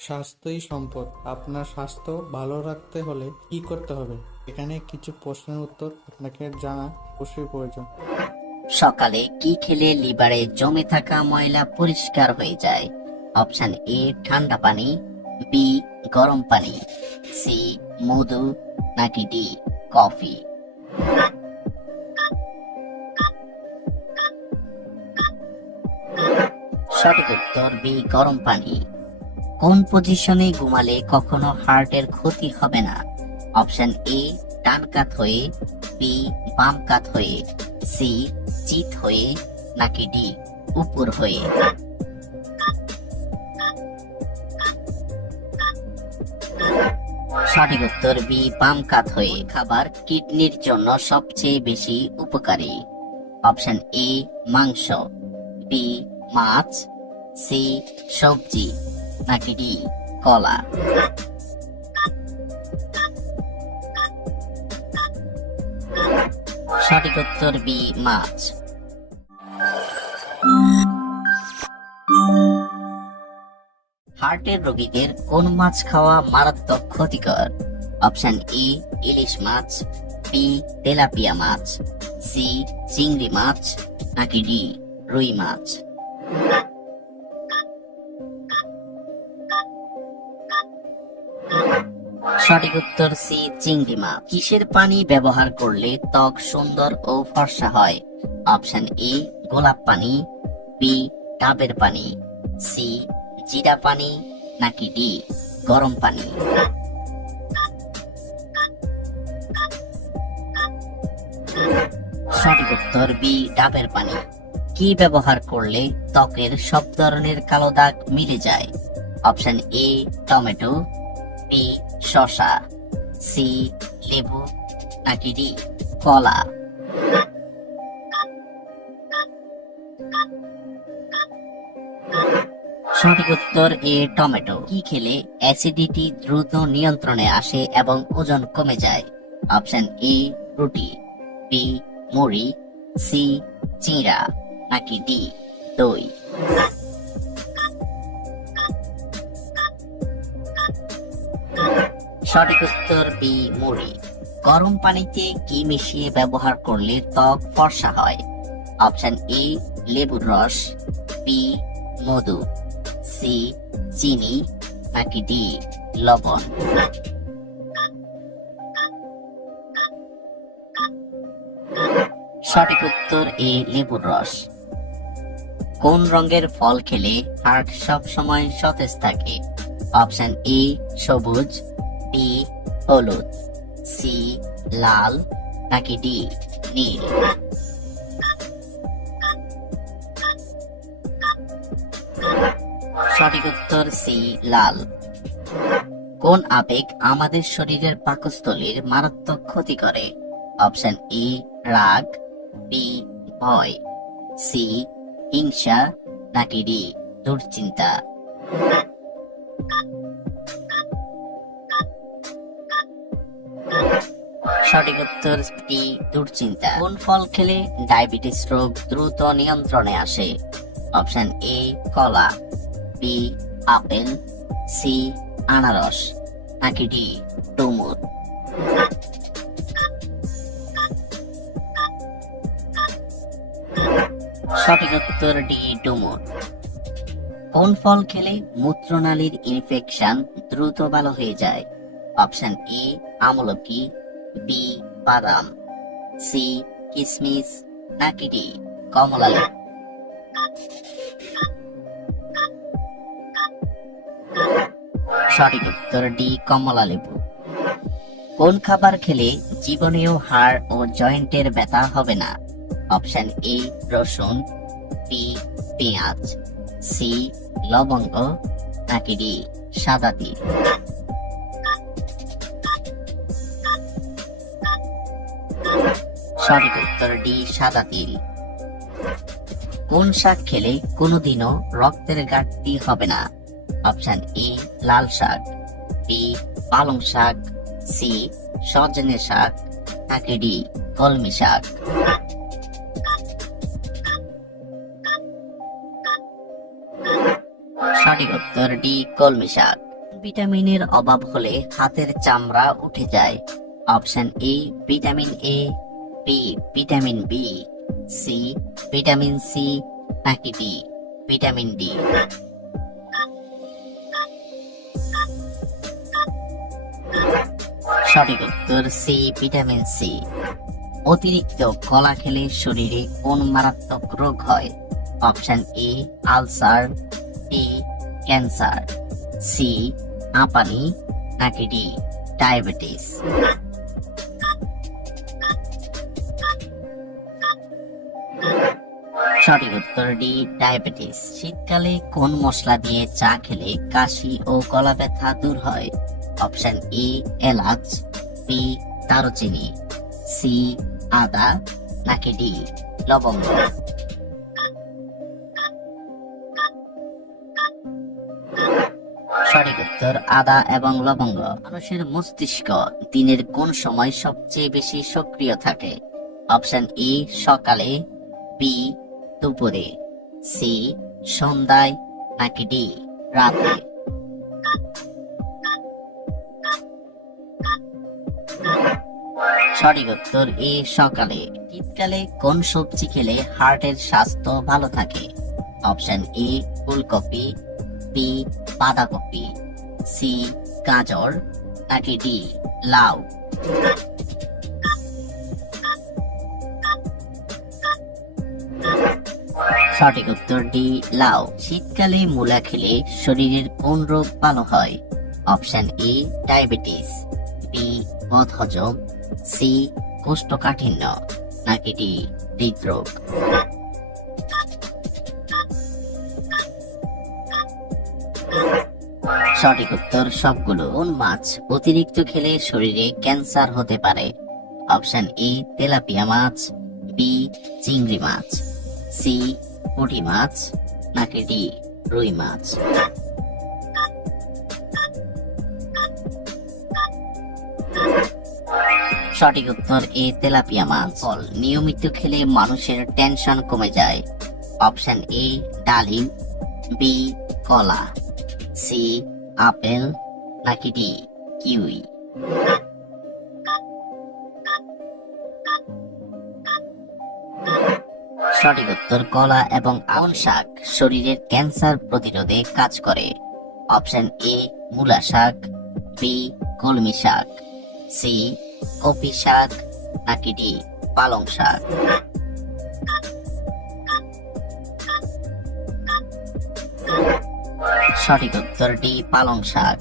স্বাস্থ্যই সম্পদ। আপনার স্বাস্থ্য ভালো রাখতে হলে কি করতে হবে? এখানে কিছু প্রশ্নের উত্তর আপনাকে জানা অবশ্যই প্রয়োজন। সকালে কি খেলে লিভারে জমে থাকা ময়লা পরিষ্কার হয়ে যায়? অপশন এ ঠান্ডা পানি, বি গরম পানি, সি মধু, নাকি ডি কফি? সঠিক উত্তর বি গরম পানি। কোন পজিশনে ঘুমালে কখনো হার্টের ক্ষতি হবে না? অপশন এ ডান কাত হয়ে, বি বাম কাত হয়ে, সি চিত হয়ে, নাকি ডি উপর হয়ে? সঠিক উত্তর বি বাম কাত হয়ে। খাবার কিডনির জন্য সবচেয়ে বেশি উপকারী? অপশন এ মাংস, বি মাছ, সি সবজি, নাকি ডি কলা? সঠিক উত্তর বি মাছ। হার্টের রোগীদের কোন মাছ খাওয়া মারাত্মক ক্ষতিকর? অপশন এ ইলিশ মাছ, বি তেলাপিয়া মাছ, সি চিংড়ি মাছ, নাকি ডি রুই মাছ? সঠিক উত্তর সি চিংড়ি মাছ। কিসের পানি ব্যবহার করলে ত্বক সুন্দর ও ফর্সা হয়? অপশন এ গোলাপ পানি, বি ডাবের পানি, সি জিরা পানি, নাকি ডি গরম পানি? সঠিক উত্তর বি ডাবের পানি। কি ব্যবহার করলে ত্বকের সব ধরনের কালো দাগ মিলে যায়? অপশন এ টমেটো, বি শসা, সি লেবু, নাকি ডি কলা? সঠিক উত্তর এ টমেটো। কি খেলে অ্যাসিডিটি দ্রুত নিয়ন্ত্রণে আসে এবং ওজন কমে যায়? অপশন এ রুটি, বি মুড়ি, সি চিড়া, নাকি ডি দই? সঠিক উত্তর বি মুড়ি। গরম পানিতে কি মিশিয়ে ব্যবহার করলে ত্বক ফর্সা হয়? অপশন এ লেবুর রস, বি মধু, সি চিনি, নাকি ডি লবণ? সঠিক উত্তর এ লেবুর রস। কোন রঙের ফল খেলে হার্ট সব সময় সতেজ থাকে? অপশন এ সবুজ, বি হলুদ, সি লাল, নাকি ডি নীল? সঠিক উত্তর সি লাল। কোন আবেগ আমাদের শরীরের পাকস্থলীর মারাত্মক ক্ষতি করে? অপশন এ রাগ, বি ভয়, সি হিংসা, নাকি ডি দুশ্চিন্তা? সঠিক উত্তর ডি দুশ্চিন্তা। কোন ফল খেলে ডায়াবেটিস রোগ দ্রুত নিয়ন্ত্রণে আসে? অপশন এ কলা, বি আপেল, সি আনারস, নাকি ডি ডুমুর? সঠিক উত্তর ডি ডুমুর। কোন ফল খেলে মূত্রনালীর ইনফেকশন দ্রুত ভালো হয়ে যায়? অপশন এ আমলকি, বি বাদাম, সি কিশমিশ, নাকি ডি কমলা লেবু? সঠিক উত্তর ডি কমলা লেবু। কোন খাবার খেলে জীবনেও হাড় ও জয়েন্টের ব্যথা হবে না? অপশন এ রসুন, বি পেঁয়াজ, সি লবঙ্গ, নাকি ডি সাদা তিল? সঠিক উত্তর ডি সাদা তিল। কোন শাক খেলে কোনোদিনও রক্তের ঘাটতি হবে না? অপশন এ লাল শাক, বি পালং শাক, সি সজনে শাক, নাকি ডি কলমি শাক? সঠিক উত্তর ডি কলমি শাক। ভিটামিনের অভাব হলে হাতের চামড়া উঠে যায়? Option A vitamin A, B vitamin B, C vitamin C, নাকি ডি ভিটামিন ডি? সঠিক উত্তর সি ভিটামিন সি। অতিরিক্ত কলা খেলে শরীরে কোন মারাত্মক রোগ হয়? Option A ulcer, B cancer, C হাঁপানি, নাকি ডি ডায়াবেটিস? সঠিক উত্তর ডি ডায়াবেটিস। শীতকালে কোন মশলা দিয়ে চা খেলে কাশি ও গলা ব্যথা দূর হয়? অপশন এ এলাচ, বি দারুচিনি, সি আদা, নাকি ডি লবঙ্গ? সঠিক উত্তর আদা এবং লবঙ্গ। মানুষের মস্তিষ্ক দিনের কোন সময় সবচেয়ে বেশি সক্রিয় থাকে? অপশন এ সকালে, বি দুপুরে, সি সন্ধ্যায়, নাকি ডি রাতে? সঠিক উত্তর এ সকালে। শীতকালে কোন সবজি খেলে হার্টের স্বাস্থ্য ভালো থাকে? অপশন এ ফুলকপি, বি বাঁধাকপি, সি গাজর, নাকি ডি লাউ? সঠিক উত্তর ডি লাউ। শীতকালে মূলা খেলে শরীরের কোন রোগ ভালো হয়? অপশন এ ডায়াবেটিস, বি বদহজম, সি কোষ্ঠকাঠিন্য, নাকি ডি হৃদরোগ? সঠিক উত্তর সবগুলো। কোন মাছ অতিরিক্ত খেলে শরীরে ক্যান্সার হতে পারে? অপশন এ তেলাপিয়া মাছ, বি চিংড়ি মাছ, সি পুঁটি মাছ, নাকি ডি রুই মাছ? সঠিক উত্তর এ তেলাপিয়া মাছ। ফল নিয়মিত খেলে মানুষের টেনশন কমে যায়? অপশন এ ডালিম, বি কলা, সি আপেল, নাকি ডি কিউই? সঠিক উত্তর কলা এবং কোন শাক শরীরের ক্যান্সার প্রতিরোধে কাজ করে? অপশন এ মূলা শাক, বি কলমি শাক, সি কপি শাক, নাকি ডি পালং শাক? সঠিক উত্তর ডি পালং শাক।